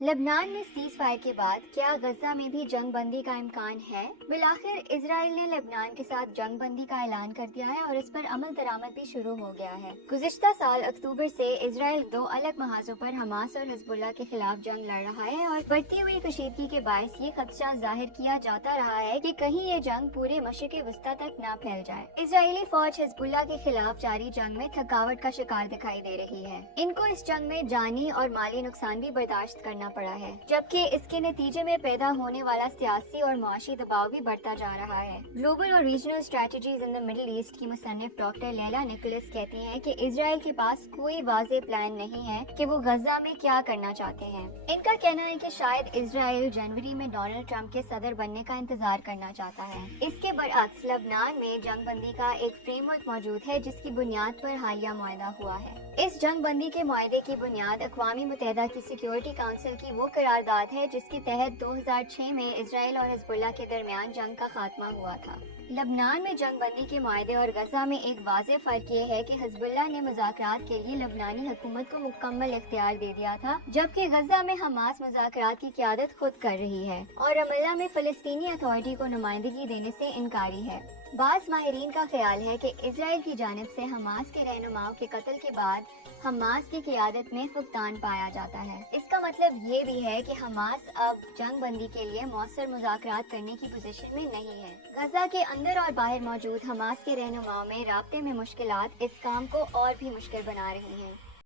لبنان میں cease fire کے بعد کیا غزہ میں بھی جنگ بندی کا امکان ہے؟ بالآخر اسرائیل نے لبنان کے ساتھ جنگ بندی کا اعلان کر دیا ہے اور اس پر عمل درآمد بھی شروع ہو گیا ہے۔ گزشتہ سال اکتوبر سے اسرائیل دو الگ محاذوں پر حماس اور حزب اللہ کے خلاف جنگ لڑ رہا ہے اور بڑھتی ہوئی کشیدگی کے باعث یہ خدشہ ظاہر کیا جاتا رہا ہے کہ کہیں یہ جنگ پورے مشرق وسطیٰ تک نہ پھیل جائے۔ اسرائیلی فوج حزب اللہ کے خلاف جاری جنگ میں تھکاوٹ کا شکار دکھائی دے رہی ہے۔ ان کو اس جنگ میں جانی اور مالی نقصان بھی برداشت کرنا پڑا ہے، جبکہ اس کے نتیجے میں پیدا ہونے والا سیاسی اور معاشی دباؤ بھی بڑھتا جا رہا ہے۔ گلوبل اور regional strategies in the middle asset کی مصنف ڈاکٹر لیلا نکولس کہتی ہیں کہ اسرائیل کے پاس کوئی واضح پلان نہیں ہے کہ وہ غزہ میں کیا کرنا چاہتے ہیں۔ ان کا کہنا ہے کہ شاید اسرائیل جنوری میں ڈونلڈ ٹرمپ کے صدر بننے کا انتظار کرنا چاہتا ہے۔ اس کے برعکس لبنان میں جنگ بندی کا ایک فریم ورک موجود ہے جس کی بنیاد پر حالیہ معاہدہ ہوا ہے۔ اس جنگ بندی کے معاہدے کی بنیاد اقوام متحدہ کی سیکیورٹی کونسل کی وہ قرارداد ہے جس کے تحت 2006 میں اسرائیل اور حزب اللہ کے درمیان جنگ کا خاتمہ ہوا تھا۔ لبنان میں جنگ بندی کے معاہدے اور غزہ میں ایک واضح فرق یہ ہے کہ حزب اللہ نے مذاکرات کے لیے لبنانی حکومت کو مکمل اختیار دے دیا تھا، جبکہ غزہ میں حماس مذاکرات کی قیادت خود کر رہی ہے اور رام اللہ میں فلسطینی اتھارٹی کو نمائندگی دینے سے انکاری ہے۔ بعض ماہرین کا خیال ہے کہ اسرائیل کی جانب سے حماس کے رہنماؤں کے قتل کے بعد حماس کی قیادت میں فقدان پایا جاتا ہے۔ اس کا مطلب یہ بھی ہے کہ حماس اب جنگ بندی کے لیے مؤثر مذاکرات کرنے کی پوزیشن میں نہیں ہے۔ غزہ کے اندر اور باہر موجود حماس کے رہنماؤں میں رابطے میں مشکلات اس کام کو اور بھی مشکل بنا رہی ہیں۔